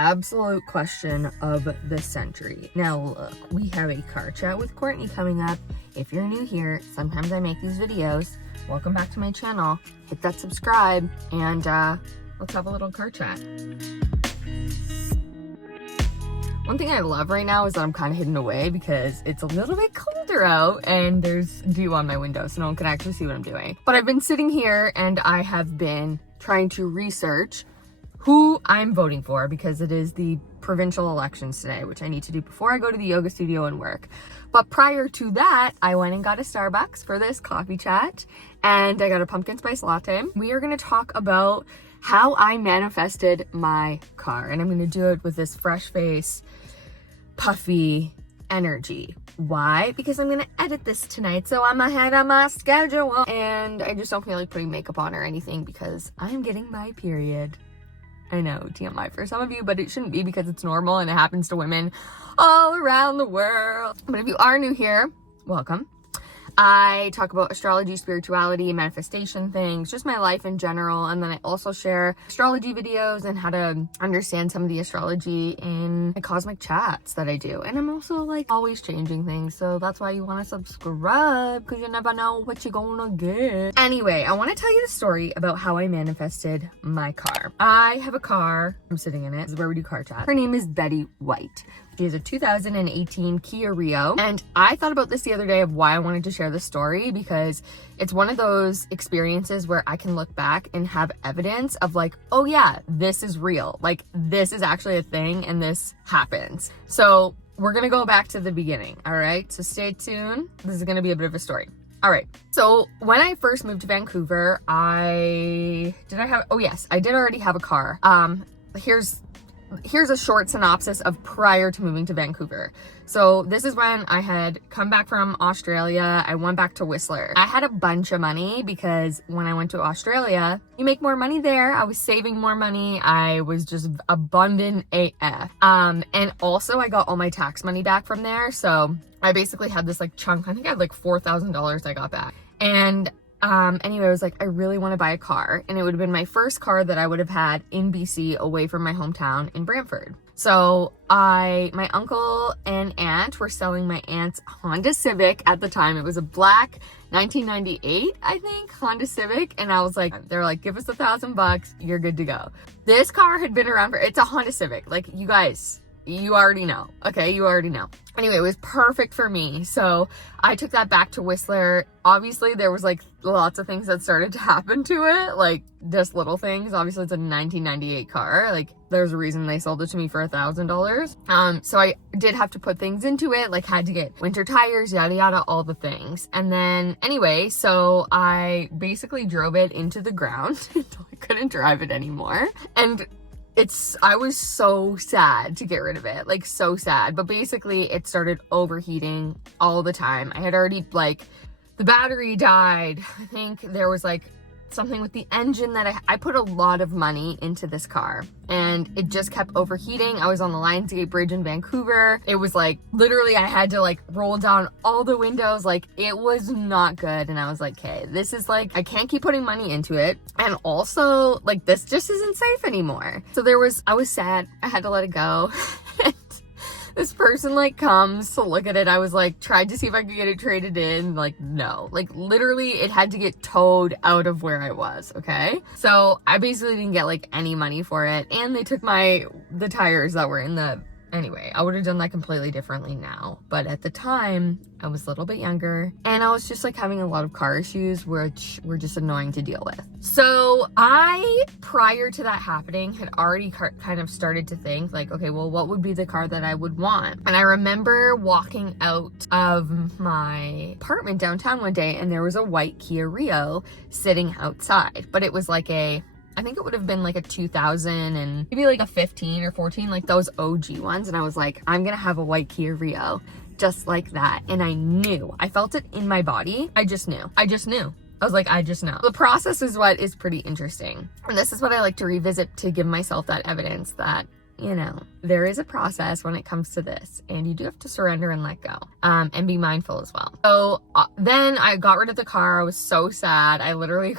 Absolute question of the century. Now look, we have a car chat with Courtney coming up. If you're new here, sometimes I make these videos. Welcome back to my channel. Hit that subscribe and let's have a little car chat. One thing I love right now is that I'm kind of hidden away because it's a little bit colder out and there's dew on my window, so no one can actually see what I'm doing. But I've been sitting here and I have been trying to research who I'm voting for because it is the provincial elections today, which I need to do before I go to the yoga studio and work. But prior to that, I went and got a Starbucks for this coffee chat and I got a pumpkin spice latte. We are going to talk about how I manifested my car, and I'm going to do it with this fresh face, puffy energy. Why? Because I'm gonna edit this tonight, so I'm ahead of my schedule, and I just don't feel like putting makeup on or anything because I'm getting my period. I know, TMI for some of you, but it shouldn't be because it's normal and it happens to women all around the world. But if you are new here, welcome. I talk about astrology, spirituality, manifestation things, just my life in general. And then I also share astrology videos and how to understand some of the astrology in my cosmic chats that I do. And I'm also like always changing things. So that's why you want to subscribe, because you never know what you're gonna get. Anyway, I want to tell you the story about how I manifested my car. I have a car. I'm sitting in it. This is where we do car chat. Her name is Betty White. She is a 2018 Kia Rio. And I thought about this the other day of why I wanted to share this story, because it's one of those experiences where I can look back and have evidence of like, oh yeah, this is real. Like this is actually a thing and this happens. So we're going to go back to the beginning. All right. So stay tuned. This is going to be a bit of a story. All right. So when I first moved to Vancouver, I did already have a car. Here's a short synopsis of prior to moving to Vancouver. So this is when I had come back from Australia. I went back to Whistler. I had a bunch of money because when I went to Australia, you make more money there. I was saving more money. I was just abundant AF. And also I got all my tax money back from there. So I basically had this like chunk. I think I had like $4,000 I got back. And anyway, I was like, I really want to buy a car, and it would have been my first car that I would have had in BC away from my hometown in Brantford. So my uncle and aunt were selling my aunt's Honda Civic at the time. It was a black 1998, I think, Honda Civic. And I was like, they're like, give us $1,000, you're good to go. This car had been around it's a Honda Civic. Like you guys, you already know. Okay, you already know. Anyway, it was perfect for me. So I took that back to Whistler. Obviously, there was like lots of things that started to happen to it, like just little things. Obviously, it's a 1998 car. Like there's a reason they sold it to me for $1,000. So I did have to put things into it, like had to get winter tires, yada, yada, all the things. And then anyway, so I basically drove it into the ground until I couldn't drive it anymore. And I was so sad to get rid of it, like so sad. But basically it started overheating all the time. I had already like, the battery died. I think there was like something with the engine that I put a lot of money into this car and it just kept overheating. I was on the Lionsgate Bridge in Vancouver. It was like literally I had to like roll down all the windows. Like it was not good. And I was like, okay, this is like, I can't keep putting money into it. And also like, this just isn't safe anymore. So I was sad. I had to let it go. This person like comes to look at it. I was like, tried to see if I could get it traded in. Like, no, like literally it had to get towed out of where I was. Okay. So I basically didn't get like any money for it. And they took the tires that were in the, anyway, I would have done that completely differently now. But at the time I was a little bit younger and I was just like having a lot of car issues, which were just annoying to deal with. So prior to that happening, had already kind of started to think like, okay, well, what would be the car that I would want? And I remember walking out of my apartment downtown one day and there was a white Kia Rio sitting outside, but it was like I think it would have been like a 2000 and maybe like a 15 or 14, like those OG ones. And I was like, I'm gonna have a white Kia Rio just like that. And I felt it in my body. I just knew. I was like, I just know. The process is what is pretty interesting. And this is what I like to revisit to give myself that evidence that, you know, there is a process when it comes to this and you do have to surrender and let go, and be mindful as well. So then I got rid of the car. I was so sad. I literally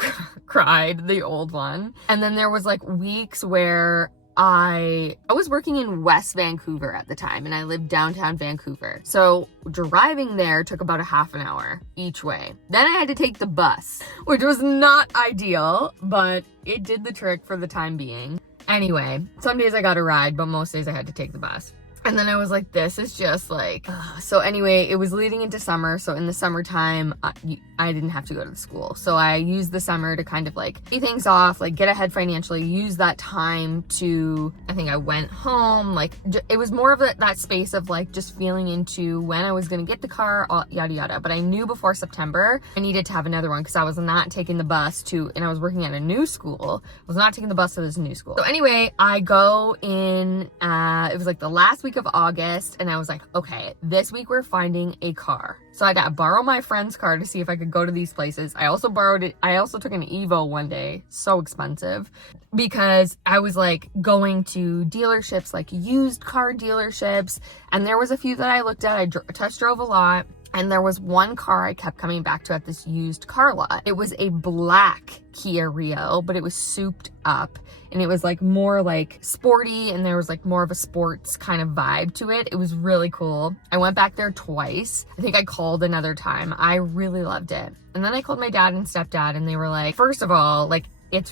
cried, the old one. And then there was like weeks where I was working in West Vancouver at the time, and I lived downtown Vancouver. So driving there took about a half an hour each way. Then I had to take the bus, which was not ideal, but it did the trick for the time being. Anyway, some days I got a ride, but most days I had to take the bus. And then I was like, this is just like, ugh. So anyway, it was leading into summer. So in the summertime, I didn't have to go to the school. So I used the summer to kind of like pay things off, like get ahead financially, use that time to, I think I went home. Like it was more of that space of like just feeling into when I was going to get the car, yada, yada. But I knew before September, I needed to have another one because I was not taking the bus and I was working at a new school. I was not taking the bus to this new school. So anyway, I go in, it was like the last week of August, and I was like, okay, this week we're finding a car. So I got to borrow my friend's car to see if I could go to these places. I also took an Evo one day, so expensive, because I was like going to dealerships, like used car dealerships, and there was a few that I looked at. I test drove a lot. And there was one car I kept coming back to at this used car lot. It was a black Kia Rio, but it was souped up. And it was like more like sporty, and there was like more of a sports kind of vibe to it. It was really cool. I went back there twice. I think I called another time. I really loved it. And then I called my dad and stepdad, and they were like, first of all, like it's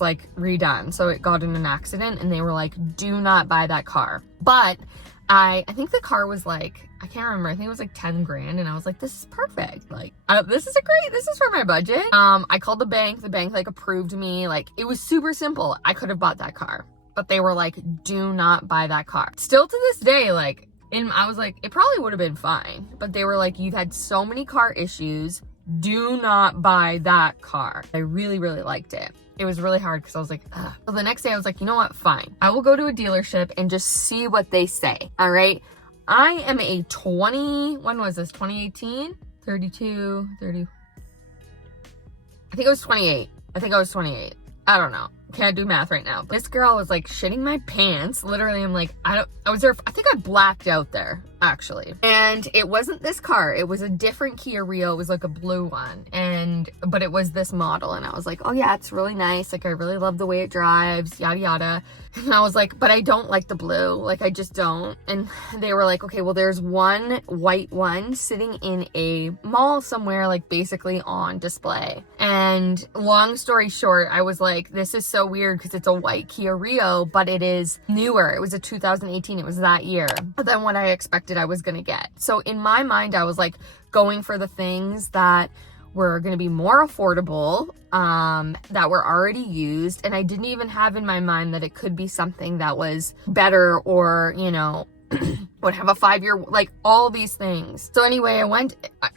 like redone. So it got in an accident, and they were like, do not buy that car. But I think the car was like, I can't remember. I think it was like 10 grand. And I was like, this is perfect. Like, this is for my budget. I called the bank like approved me. Like, it was super simple. I could have bought that car, but they were like, do not buy that car. Still to this day, like, I was like, it probably would have been fine, but they were like, you've had so many car issues. Do not buy that car. I really, really liked it. It was really hard because I was like, ugh. So the next day I was like, you know what? Fine. I will go to a dealership and just see what they say. All right. I am when was this? 2018? 32, 30. I think it was 28. I don't know. Can't do math right now. But this girl was like shitting my pants. Literally, I'm like, I was there. I think I blacked out there, actually. And it wasn't this car. It was a different Kia Rio. It was like a blue one. But it was this model. And I was like, oh yeah, it's really nice. Like, I really love the way it drives, yada, yada. And I was like, but I don't like the blue. Like, I just don't. And they were like, okay, well, there's one white one sitting in a mall somewhere, like basically on display. And long story short, I was like, this is so weird because it's a white Kia Rio, but it is newer. It was a 2018. It was that year than what I expected I was going to get. So in my mind, I was like going for the things that were going to be more affordable, that were already used. And I didn't even have in my mind that it could be something that was better or, you know, would have a 5-year, like all these things. So anyway,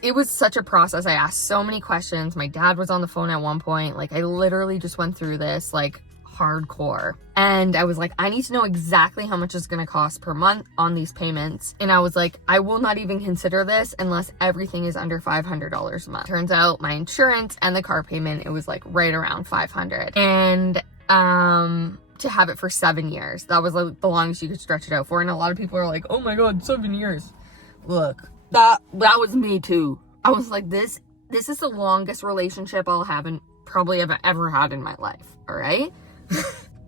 it was such a process. I asked so many questions. My dad was on the phone at one point. Like, I literally just went through this like hardcore. And I was like, I need to know exactly how much it's going to cost per month on these payments. And I was like, I will not even consider this unless everything is under $500 a month. Turns out my insurance and the car payment, it was like right around $500. And, to have it for 7 years. That was like the longest you could stretch it out for. And a lot of people are like, oh my God, 7 years. Look, that was me too. I was like, this is the longest relationship I'll have and probably have ever had in my life. All right.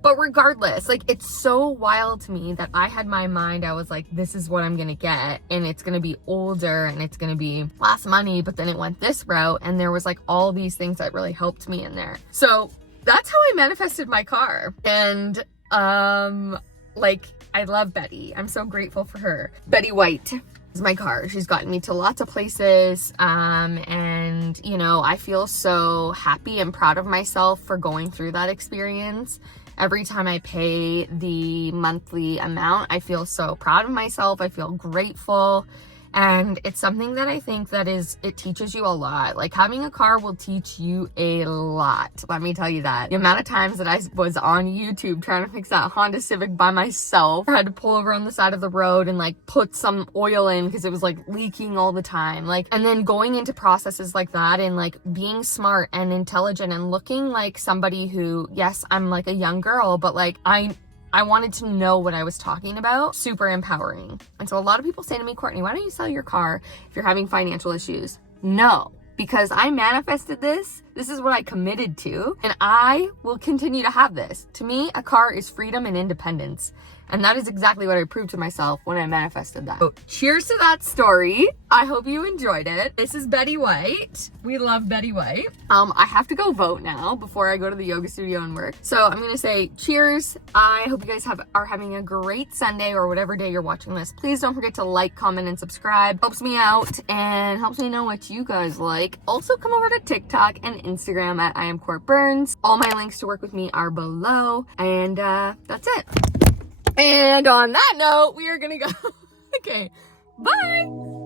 But regardless, like, it's so wild to me that I had my mind, I was like, this is what I'm going to get. And it's going to be older and it's going to be less money. But then it went this route and there was like all these things that really helped me in there. So that's how I manifested my car. And, like, I love Betty. I'm so grateful for her. Betty White is my car. She's gotten me to lots of places. And, you know, I feel so happy and proud of myself for going through that experience. Every time I pay the monthly amount, I feel so proud of myself. I feel grateful. And it's something that I think that it teaches you a lot. Like, having a car will teach you a lot. Let me tell you that. The amount of times that I was on YouTube trying to fix that Honda Civic by myself. I had to pull over on the side of the road and like put some oil in because it was like leaking all the time. Like, and then going into processes like that and like being smart and intelligent and looking like somebody who, yes, I'm like a young girl, but like I wanted to know what I was talking about. Super empowering. And so a lot of people say to me, Courtney, why don't you sell your car if you're having financial issues? No, because I manifested this This is what I committed to, and I will continue to have this. To me, a car is freedom and independence. And that is exactly what I proved to myself when I manifested that. So, cheers to that story. I hope you enjoyed it. This is Betty White. We love Betty White. I have to go vote now before I go to the yoga studio and work. So I'm gonna say cheers. I hope you guys are having a great Sunday or whatever day you're watching this. Please don't forget to like, comment, and subscribe. Helps me out and helps me know what you guys like. Also come over to TikTok and Instagram at iamcourtburns. All my links to work with me are below. And that's it. And on that note, we are gonna go. Okay, bye.